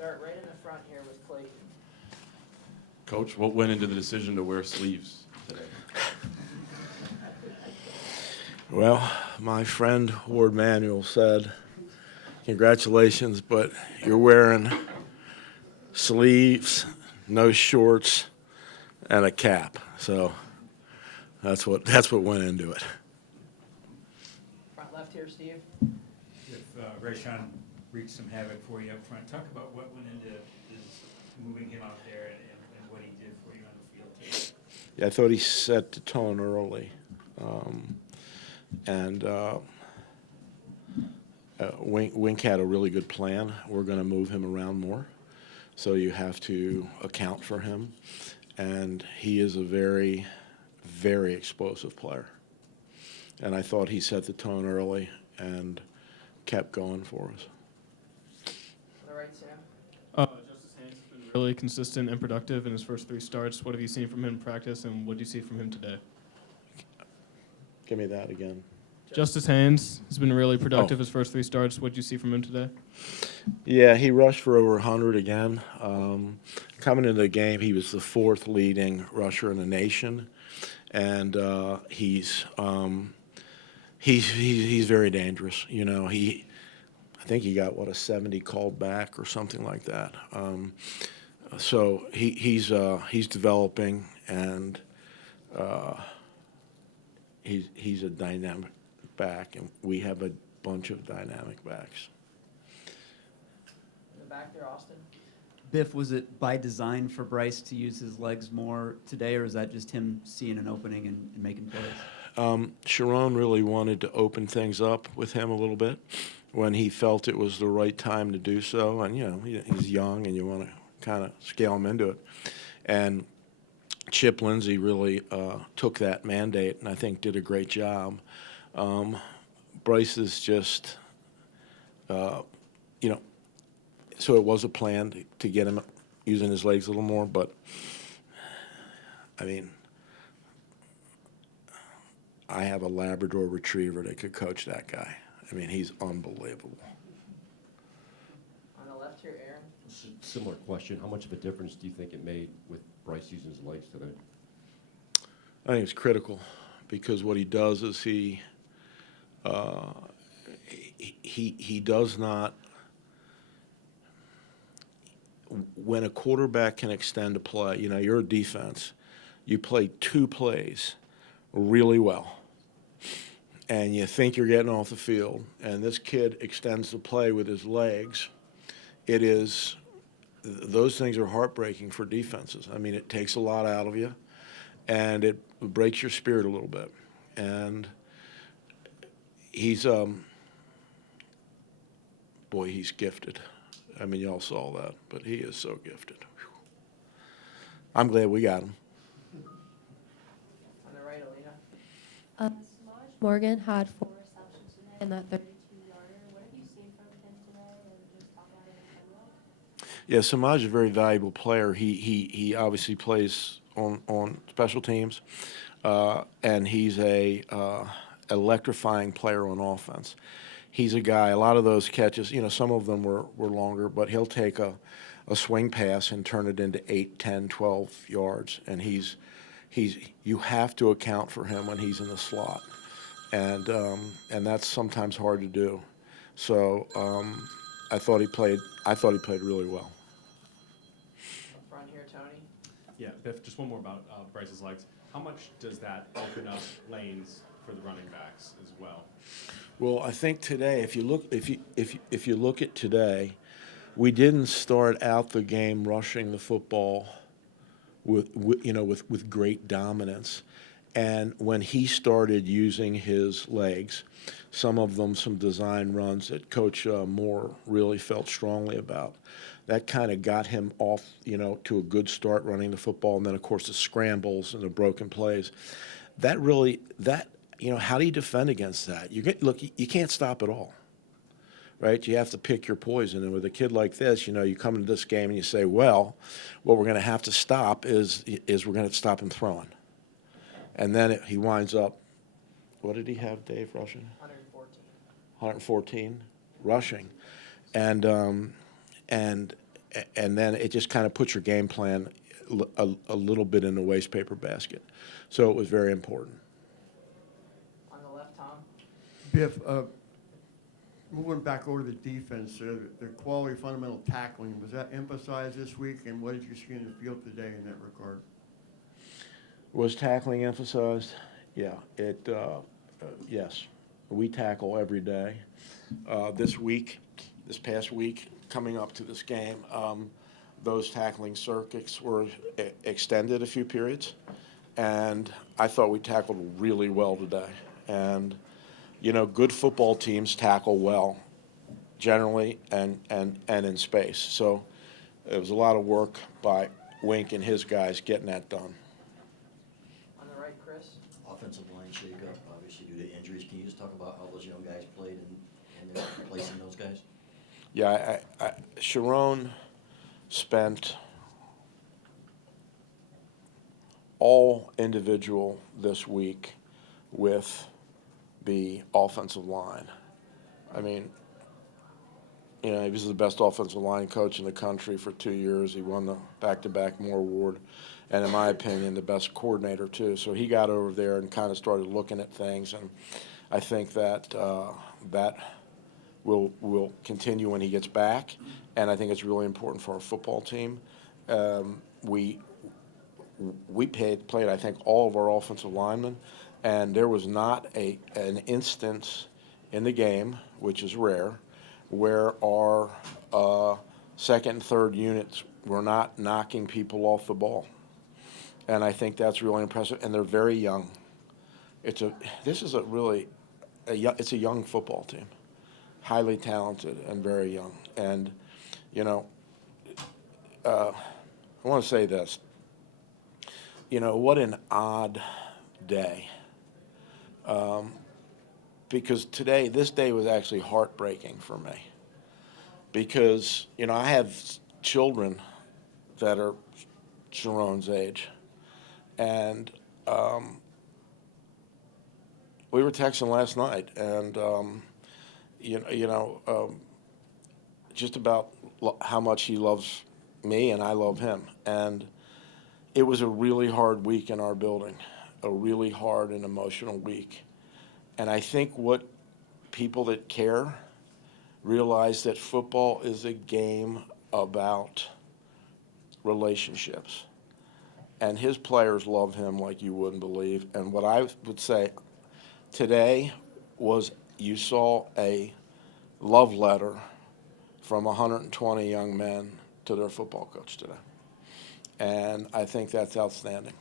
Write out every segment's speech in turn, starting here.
Start right in the front here with Clayton. Coach, what went into the decision to wear sleeves today? Well, my friend Ward Manuel said, congratulations, but you're wearing sleeves, no shorts, and a cap. So that's what went into it. Front left here, Steve. If Rayshawn wreaked some havoc for you up front, talk about what went into his moving him out there and what he did for you on the field today. Yeah, I thought he set the tone early. Wink had a really good plan. We're going to move him around more, so you have to account for him. And he is a very, very explosive player. And I thought he set the tone early and kept going for us. On the right, Sam. Justice Haynes has been really consistent and productive in his first 3 starts. What have you seen from him in practice, and what do you see from him today? Give me that again. Justice Haynes has been really productive his first 3 starts. What do you see from him today? Yeah, he rushed for over 100 again. Coming into the game, he was the 4th leading rusher in the nation, and he's very dangerous. You know, I think he got a 70 called back or something like that. So he's developing, and he's a dynamic back, and we have a bunch of dynamic backs. In the back there, Austin. Biff, was it by design for Bryce to use his legs more today, or is that just him seeing an opening and making plays? Sharon really wanted to open things up with him a little bit when he felt it was the right time to do so. And, you know, he's young and you want to kind of scale him into it. And Chip Lindsey really took that mandate and I think did a great job. Bryce is just, you know, so it was a plan to get him using his legs a little more, but, I mean, I have a Labrador Retriever that could coach that guy. I mean, he's unbelievable. On the left here, Aaron. Similar question. How much of a difference do you think it made with Bryce using his legs today? I think it's critical because what he does is he does not. When a quarterback can extend a play, you know, you're a defense. You play 2 plays really well, and you think you're getting off the field, and this kid extends the play with his legs. Those things are heartbreaking for defenses. I mean, it takes a lot out of you, and it breaks your spirit a little bit. And he's he's gifted. I mean, y'all saw that, but he is so gifted. Whew. I'm glad we got him. On the right, Alina. Samaj Morgan had 4 receptions today in that 32-yarder. What have you seen from him today, and just talk about it in general? Yeah, Samaj is a very valuable player. He obviously plays on special teams, and he's a electrifying player on offense. He's a guy, a lot of those catches, you know, some of them were longer, but he'll take a swing pass and turn it into 8, 10, 12 yards. And you have to account for him when he's in the slot. And that's sometimes hard to do. So I thought he played really well. Up front here, Tony. Yeah, Biff, just one more about Bryce's legs. How much does that open up lanes for the running backs as well? Well, I think today, if you look at today, we didn't start out the game rushing the football with great dominance. And when he started using his legs, some of them some design runs that Coach Moore really felt strongly about, that kind of got him off, you know, to a good start running the football. And then, of course, the scrambles and the broken plays. You know, how do you defend against that? You can't stop it all, right? You have to pick your poison. And with a kid like this, you know, you come into this game and you say, well, what we're going to have to stop is we're going to stop him throwing. And then he winds up, what did he have, Dave, rushing? 114. 114 rushing. And and then it just kind of puts your game plan a little bit in the waste paper basket. So it was very important. On the left, Tom. Biff, moving back over to the defense, the quality fundamental tackling, was that emphasized this week, and what did you see in the field today in that regard? Was tackling emphasized? Yeah, yes. We tackle every day. This past week, coming up to this game, those tackling circuits were extended a few periods, and I thought we tackled really well today. And, you know, good football teams tackle well, generally, and in space. So it was a lot of work by Wink and his guys getting that done. On the right, Chris. Offensive line shakeup, obviously due to injuries. Can you just talk about how those young guys played and then replacing those guys? Yeah, Sharon spent all individual this week with the offensive line. I mean, you know, he was the best offensive line coach in the country for 2 years. He won the back-to-back Moore Award, and in my opinion, the best coordinator too. So he got over there and kind of started looking at things, and I think that that will continue when he gets back, and I think it's really important for our football team. We played, I think, all of our offensive linemen, and there was not an instance in the game, which is rare, where our second and third units were not knocking people off the ball. And I think that's really impressive, and they're very young. It's a young football team, highly talented and very young. And, you know, I want to say this. You know, what an odd day. Because this day was actually heartbreaking for me. Because, you know, I have children that are Sharon's age. And we were texting last night, and, just about how much he loves me and I love him. And it was a really hard week in our building, a really hard and emotional week. And I think what people that care realize that football is a game about relationships. And his players love him like you wouldn't believe. And what I would say today was you saw a love letter from 120 young men to their football coach today. And I think that's outstanding.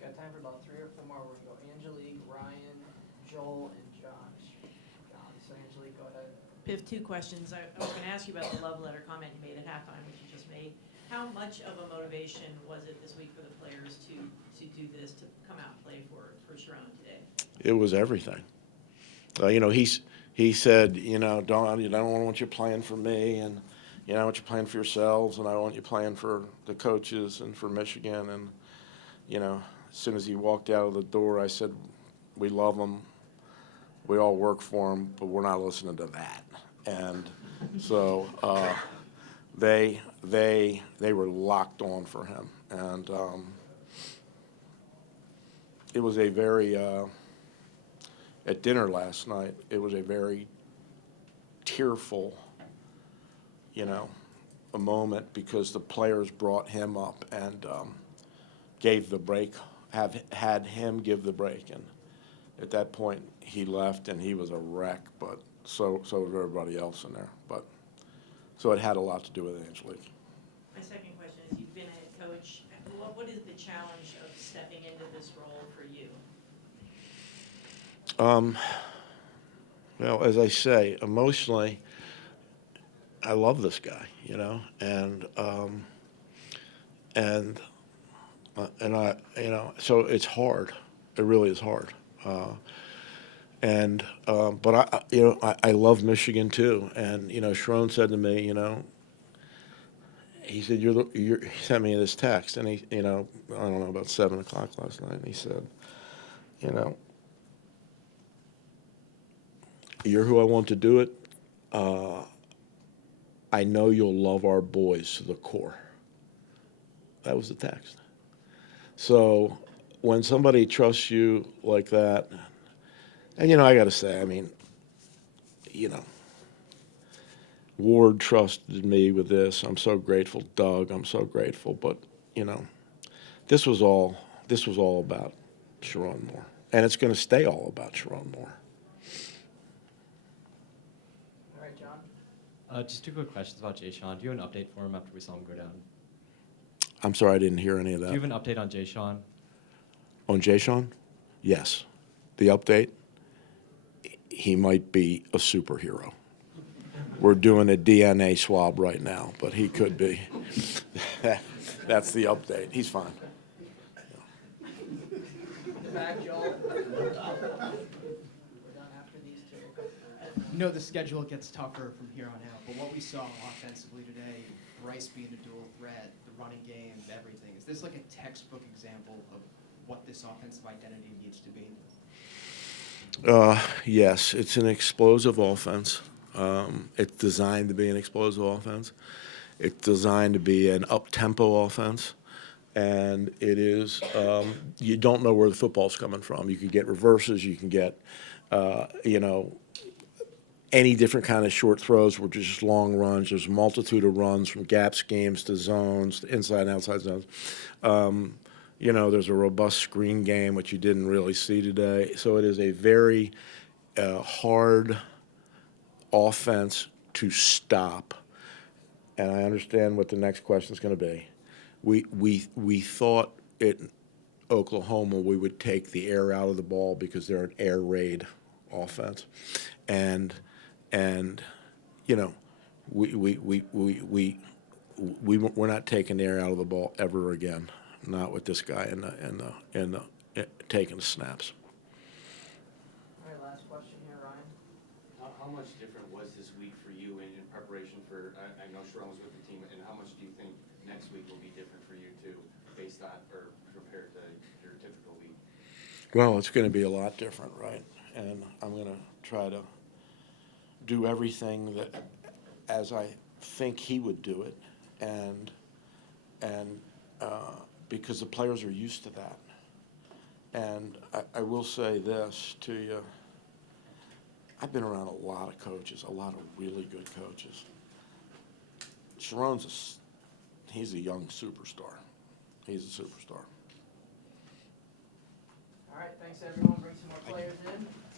Got time for about 3 or 4 more. We're going to go Angelique, Ryan, Joel, and Josh. John, so Angelique, go ahead. Biff, 2 questions. I was going to ask you about the love letter comment you made at halftime, which you just made. How much of a motivation was it this week for the players to do this, to come out and play for Sharon today? It was everything. You know, he said, you know, I don't want you playing for me, and you know, I want you playing for yourselves, and I want you playing for the coaches and for Michigan. And you know, as soon as he walked out of the door, I said, we love him, we all work for him, but we're not listening to that. And so they were locked on for him, and it was a very at dinner last night, it was a very tearful, you know, a moment, because the players brought him up and gave the break, had him give the break. And at that point, he left, and he was a wreck, but so was everybody else in there. But so it had a lot to do with Angelique. My second question is, you've been a head coach. What is the challenge of stepping into this role for you? Well, as I say, emotionally, I love this guy, you know, and I, you know, so it's hard. It really is hard. But I love Michigan too. And you know, Sharon said to me, you know, he said, he sent me this text, and he, you know, I don't know, about 7 o'clock last night, and he said, you know, you're who I want to do it. I know you'll love our boys to the core. That was the text. So when somebody trusts you like that, and, you know, I got to say, I mean, you know, Ward trusted me with this. I'm so grateful. Doug, I'm so grateful. But, you know, this was all about Sharon Moore. And it's going to stay all about Sharon Moore. All right, John. Just two quick questions about Jay Sean. Do you have an update for him after we saw him go down? I'm sorry, I didn't hear any of that. Do you have an update on Jay Sean? On Jay Sean? Yes. The update? He might be a superhero. We're doing a DNA swab right now, but he could be. That's the update. He's fine. Back, Joel. We're done after these two. You know the schedule gets tougher from here on out, but what we saw offensively today, Bryce being a dual threat, the running game, everything, is this like a textbook example of what this offensive identity needs to be? Yes, it's an explosive offense. It's designed to be an explosive offense. It's designed to be an up-tempo offense. And it is, you don't know where the football's coming from. You can get reverses, you can get, you know, any different kind of short throws, which is just long runs. There's a multitude of runs from gap schemes to zones, to inside and outside zones. You know, there's a robust screen game, which you didn't really see today. So it is a very hard offense to stop. And I understand what the next question is going to be. We thought at Oklahoma we would take the air out of the ball because they're an air raid offense, and you know we're not taking the air out of the ball ever again. Not with this guy and the taking the snaps. All right, last question here, Ryan. How much different was this week for you in preparation for, I know Sharon was with the team, and how much do you think next week will be different for you too, based on, or compared to your typical week? Well, it's going to be a lot different, right? And I'm going to try to do everything that, as I think he would do it, and because the players are used to that. And I will say this to you. I've been around a lot of coaches, a lot of really good coaches. Sharon's he's a young superstar. He's a superstar. All right, thanks everyone. Bring some more players in.